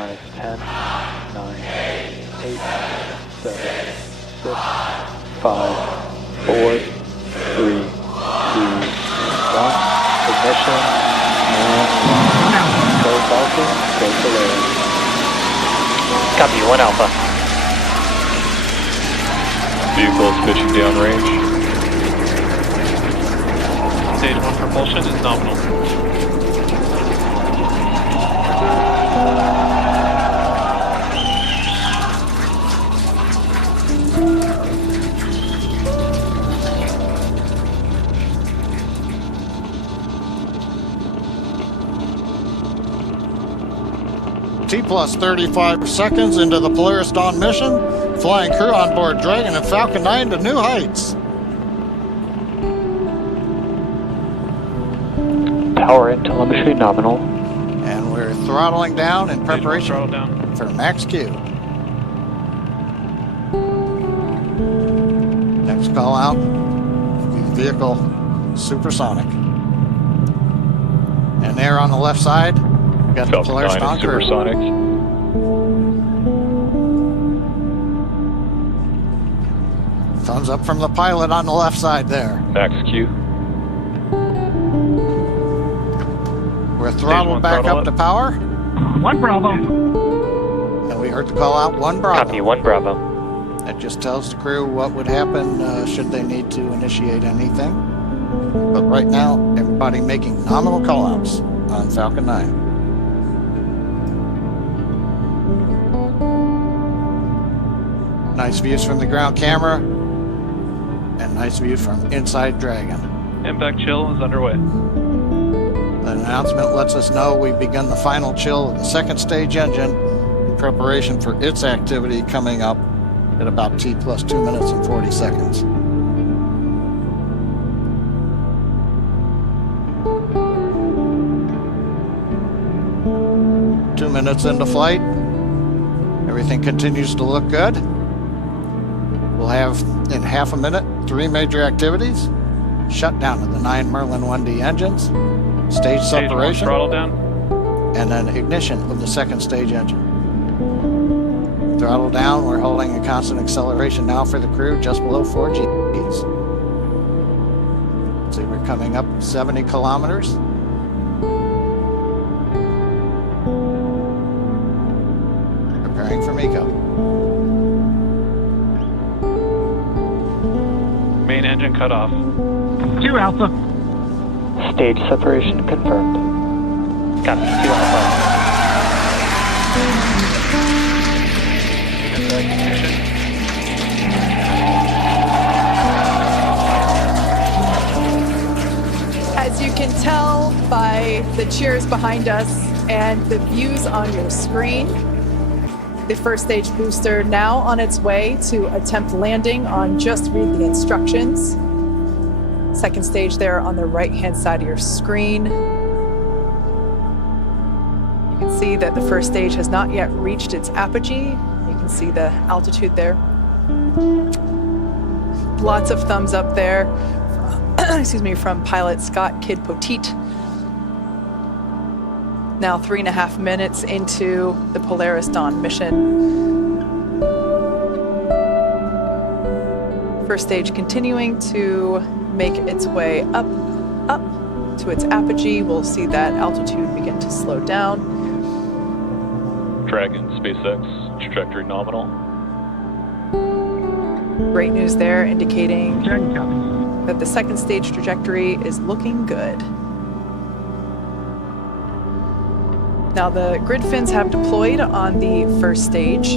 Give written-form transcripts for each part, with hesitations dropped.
minus 10, 9, 8, 7, 6, 5, 4, 3, 2, 1. Ignition, and go Falcon, go Polaris. Copy, 1 Alpha. Vehicle is pitching downrange. Stage 1 propulsion is nominal. T plus 35 seconds into the Polaris Dawn mission. Flying crew on board Dragon and Falcon 9 to new heights. Power and telemetry nominal. And we're throttling down in preparation Throttle down. for max Q. Next call out, vehicle supersonic. And there on the left side, we got the Falcon Polaris 9 Dawn is crew. supersonic. Thumbs up from the pilot on the left side there. Max Q. We're throttled back throttle up to power. 1 Bravo. And we heard the call out 1 Bravo. Copy, 1 Bravo. That just tells the crew what would happen should they need to initiate anything. But right now, everybody making nominal call-outs on Falcon 9. Nice views from the ground camera, and nice views from inside Dragon. Impact chill is underway. The announcement lets us know we've begun the final chill of the second stage engine in preparation for its activity coming up at about T plus 2 minutes and 40 seconds. Two minutes into flight. Everything continues to look good. We'll have, in half a minute, 3 major activities. Shutdown of the 9 Merlin 1D engines, stage Stage 1 separation, throttle down. and then ignition of the second stage engine. Throttle down, we're holding a constant acceleration now for the crew, just below 4 Gs. See, we're coming up 70 kilometers. Preparing for MECO. Main engine cut off. 2 Alpha. Stage separation confirmed. Copy, 2 Alpha. Ignition. As you can tell by the cheers behind us and the views on your screen, the first stage booster now on its way to attempt landing on Just Read the Instructions. Second stage there on the right-hand side of your screen. You can see that the first stage has not yet reached its apogee. You can see the altitude there. Lots of thumbs up there. Excuse me, from pilot Scott Kid Poteet. Now 3.5 minutes into the Polaris Dawn mission. First stage continuing to make its way up to its apogee. We'll see that altitude begin to slow down. Dragon, SpaceX, trajectory nominal. Great news there, indicating Dragon copy. that the second stage trajectory is looking good. Now the grid fins have deployed on the first stage.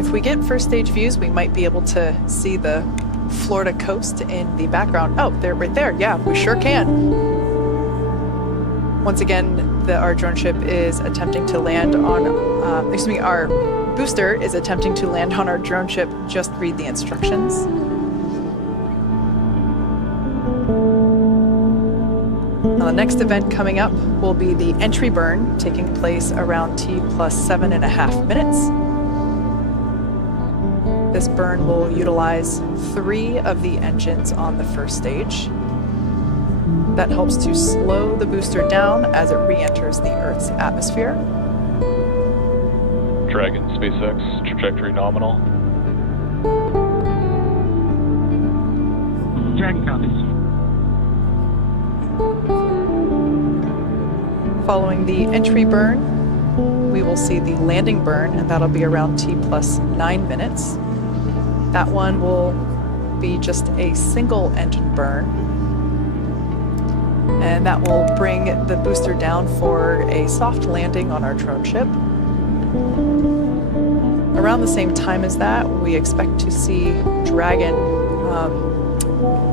If we get first stage views, we might be able to see the Florida coast in the background. Oh, they're right there. Yeah, we sure can. Once again, our drone ship is attempting to land on, our booster is attempting to land on our drone ship. Just read the instructions. Now, the next event coming up will be the entry burn, taking place around T plus 7.5 minutes. This burn will utilize 3 of the engines on the first stage. That helps to slow the booster down as it re-enters the Earth's atmosphere. Dragon SpaceX, trajectory nominal. Dragon copies. Following the entry burn, we will see the landing burn, and that'll be around T plus 9 minutes. That one will be just a single engine burn, and that will bring the booster down for a soft landing on our drone ship. Around the same time as that, we expect to see Dragon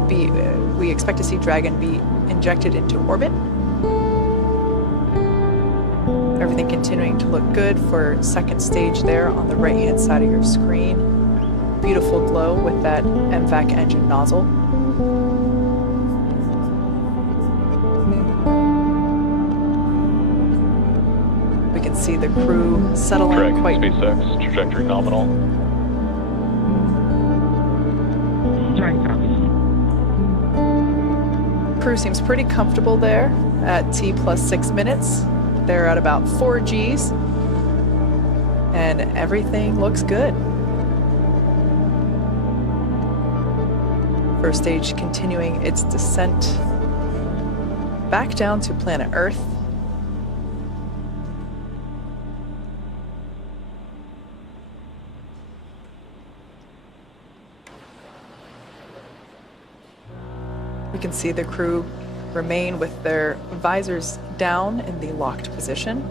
be injected into orbit. Everything continuing to look good for second stage there on the right-hand side of your screen. Beautiful glow with that MVAC engine nozzle. We can see the crew settling Dragon quite SpaceX, trajectory nominal. Dragon copies. Crew seems pretty comfortable there at T plus 6 minutes. They're at about 4 Gs, and everything looks good. First stage continuing its descent back down to planet Earth. We can see the crew remain with their visors down in the locked position.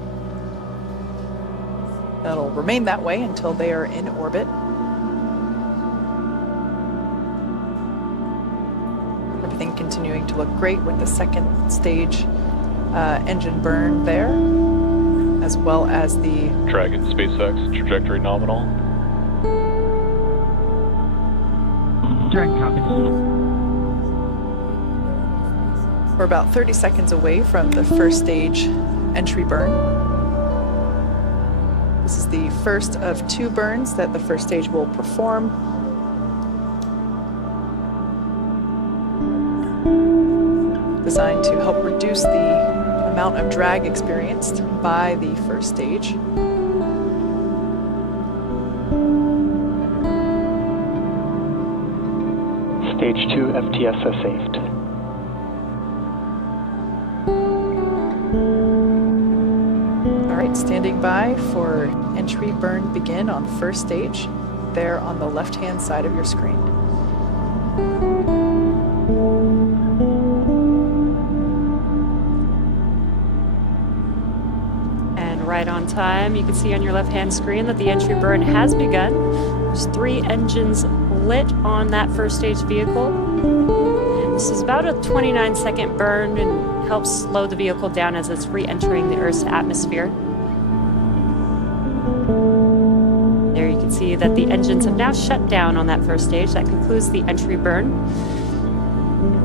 That'll remain that way until they are in orbit. Everything continuing to look great with the second stage engine burn there, as well as the Dragon SpaceX, trajectory nominal. Dragon copies. We're about 30 seconds away from the first stage entry burn. This is the first of 2 burns that the first stage will perform. Designed to help reduce the amount of drag experienced by the first stage. Stage 2 FTS saved. Standing by for entry burn begin on first stage, there on the left-hand side of your screen. And right on time, you can see on your left-hand screen that the entry burn has begun. There's 3 engines lit on that first stage vehicle. And this is about a 29-second burn and helps slow the vehicle down as it's re-entering the Earth's atmosphere. See that the engines have now shut down on that first stage. That concludes the entry burn.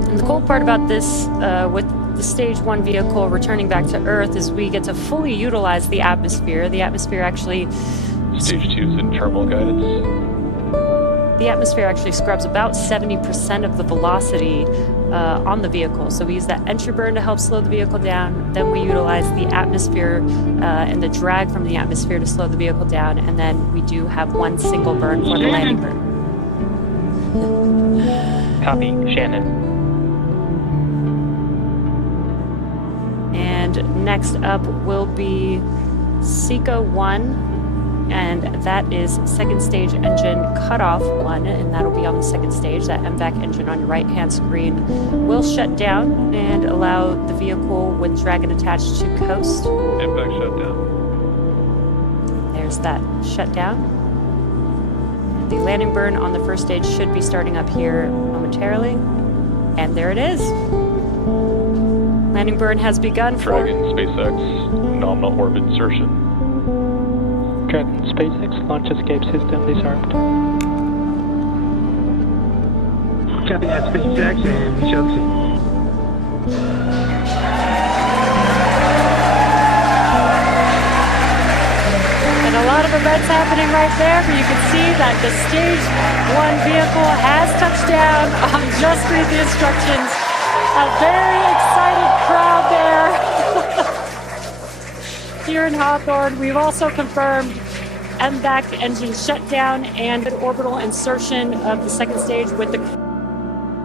And the cool part about this, with the stage 1 vehicle returning back to Earth, is we get to fully utilize the atmosphere. The atmosphere actually... Stage 2 is in terminal guidance. The atmosphere actually scrubs about 70% of the velocity on the vehicle. So we use that entry burn to help slow the vehicle down. Then we utilize the atmosphere and the drag from the atmosphere to slow the vehicle down. And then we do have 1 single burn for the landing burn. Copy, Shannon. And next up will be Seco 1. And that is second stage engine cutoff 1, and that'll be on the second stage. That MVAC engine on your right-hand screen will shut down and allow the vehicle with Dragon attached to coast. MVAC shutdown. There's that shutdown. The landing burn on the first stage should be starting up here momentarily. And there it is. Landing burn has begun for... Dragon SpaceX, nominal orbit insertion. Dragon SpaceX launch escape system disarmed. Copy that, SpaceX, and we shall see. And a lot of events happening right there, but you can see that the stage 1 vehicle has touched down. Just read the instructions. A very excited crowd there. Here in Hawthorne, we've also confirmed MVAC engine shutdown and orbital insertion of the second stage with the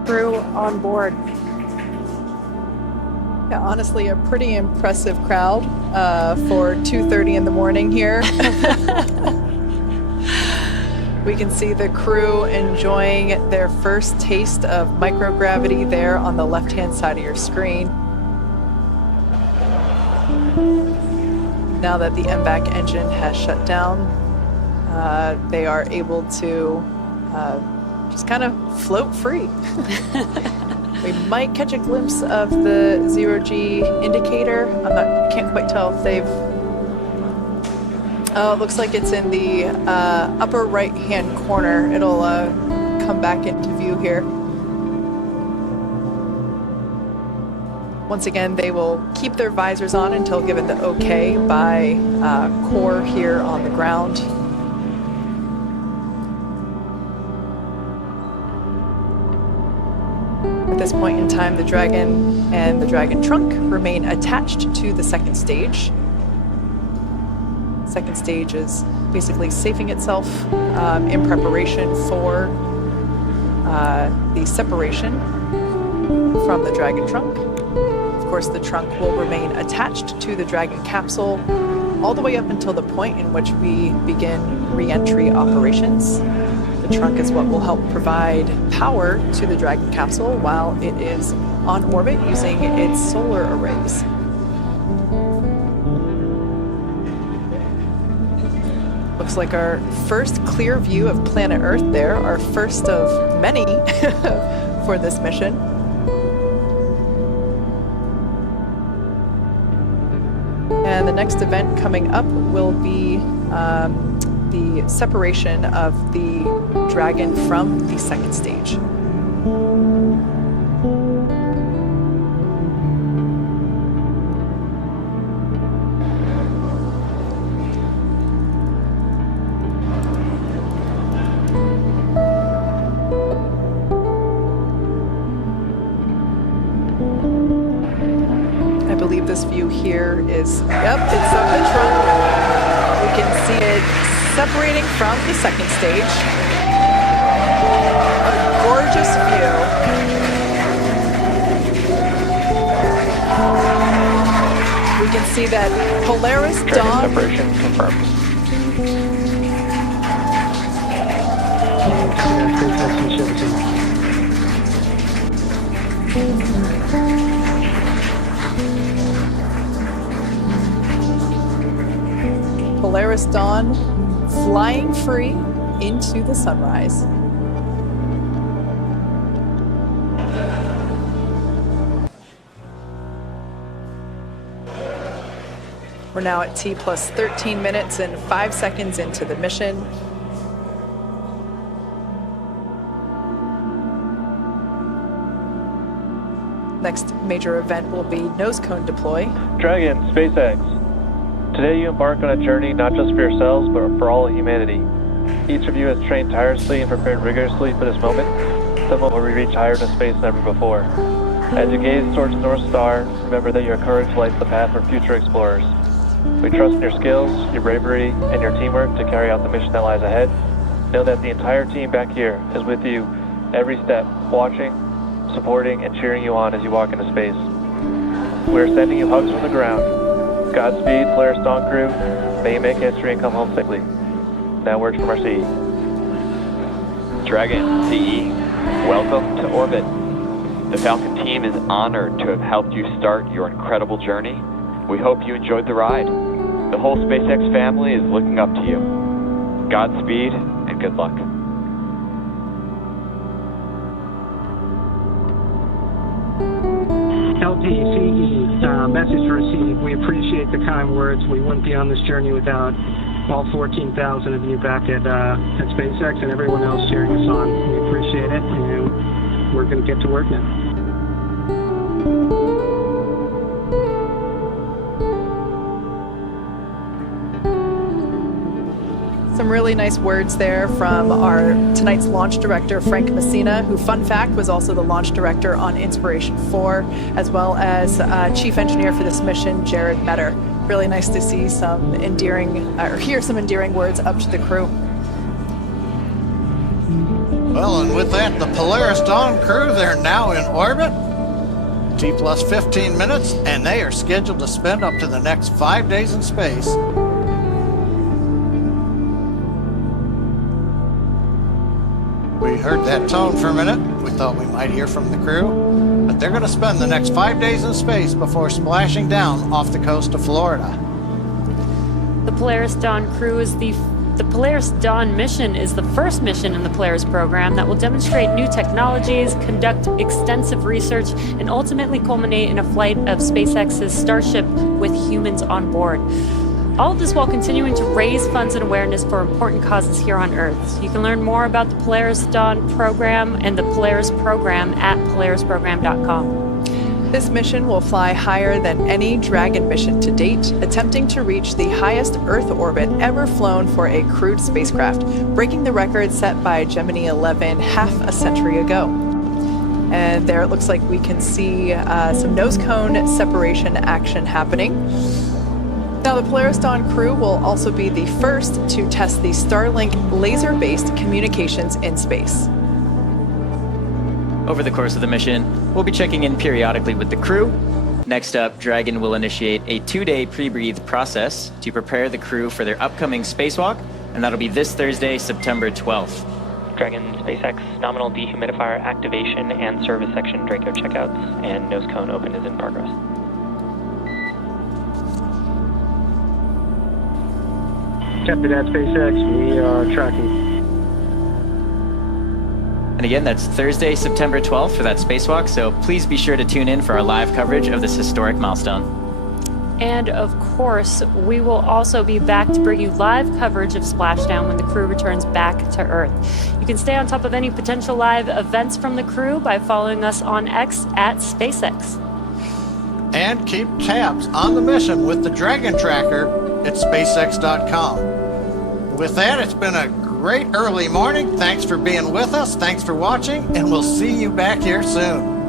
crew on board. Yeah, honestly, a pretty impressive crowd for 2:30 in the morning here. We can see the crew enjoying their first taste of microgravity there on the left-hand side of your screen. Now that the MVAC engine has shut down, they are able to just kind of float free. We might catch a glimpse of the zero-G indicator. Can't quite tell if they've... Oh, it looks like it's in the upper right-hand corner. It'll come back into view here. Once again, they will keep their visors on until given the okay by core here on the ground. At this point in time, the Dragon and the Dragon trunk remain attached to the second stage. Second stage is basically safing itself in preparation for the separation from the Dragon trunk. Of course, the trunk will remain attached to the Dragon capsule all the way up until the point in which we begin re-entry operations. The trunk is what will help provide power to the Dragon capsule while it is on orbit using its solar arrays. Looks like our first clear view of planet Earth there, our first of many for this mission. And the next event coming up will be the separation of the Dragon from the second stage. This view here is, yep, it's of the trunk. We can see it separating from the second stage. A gorgeous view. We can see that Polaris Dawn. Separation confirmed. Polaris Dawn flying free into the sunrise. We're now at T plus 13 minutes and 5 seconds into the mission. Next major event will be nose cone deploy. Dragon, SpaceX. Today you embark on a journey not just for yourselves, but for all of humanity. Each of you has trained tirelessly and prepared rigorously for this moment. Some will reach higher to space than ever before. As you gaze towards the North Star, remember that your courage lights the path for future explorers. We trust in your skills, your bravery, and your teamwork to carry out the mission that lies ahead. Know that the entire team back here is with you every step, watching, supporting, and cheering you on as you walk into space. We are sending you hugs from the ground. Godspeed, Polaris Dawn crew. May you make history and come home safely. Now words from our CE. Dragon, CE, welcome to orbit. The Falcon team is honored to have helped you start your incredible journey. We hope you enjoyed the ride. The whole SpaceX family is looking up to you. Godspeed and good luck. LPCE, message received. We appreciate the kind words. We wouldn't be on this journey without all 14,000 of you back at SpaceX and everyone else cheering us on. We appreciate it, and we're going to get to work now. Some really nice words there from our tonight's launch director, Frank Messina, who, fun fact, was also the launch director on Inspiration 4, as well as chief engineer for this mission, Jared Metter. really nice to see some endearing, or hear some endearing words up to the crew. Well, and with that, the Polaris Dawn crew, they're now in orbit. T plus 15 minutes, and they are scheduled to spend up to the next 5 days in space. We heard that tone for a minute. We thought we might hear from the crew, but they're going to spend the next 5 days in space before splashing down off the coast of Florida. The Polaris Dawn crew is the Polaris Dawn mission is the first mission in the Polaris program that will demonstrate new technologies, conduct extensive research, and ultimately culminate in a flight of SpaceX's Starship with humans on board. All of this while continuing to raise funds and awareness for important causes here on Earth. You can learn more about the Polaris Dawn program and the Polaris program at polarisprogram.com. This mission will fly higher than any Dragon mission to date, attempting to reach the highest Earth orbit ever flown for a crewed spacecraft, breaking the record set by Gemini 11 half a century ago. And there it looks like we can see some nose cone separation action happening. Now, the Polaris Dawn crew will also be the first to test the Starlink laser-based communications in space. Over the course of the mission, we'll be checking in periodically with the crew. Next up, Dragon will initiate a 2-day pre-breathe process to prepare the crew for their upcoming spacewalk, and that'll be this Thursday, September 12th. Dragon SpaceX nominal dehumidifier activation and service section Draco checkouts, and nose cone open is in progress. Copy that, SpaceX. We are tracking. And again, that's Thursday, September 12th for that spacewalk, so please be sure to tune in for our live coverage of this historic milestone. And of course, we will also be back to bring you live coverage of Splashdown when the crew returns back to Earth. You can stay on top of any potential live events from the crew by following us on X at SpaceX. And keep tabs on the mission with the Dragon Tracker at SpaceX.com. With that, it's been a great early morning. Thanks for being with us. Thanks for watching, and we'll see you back here soon.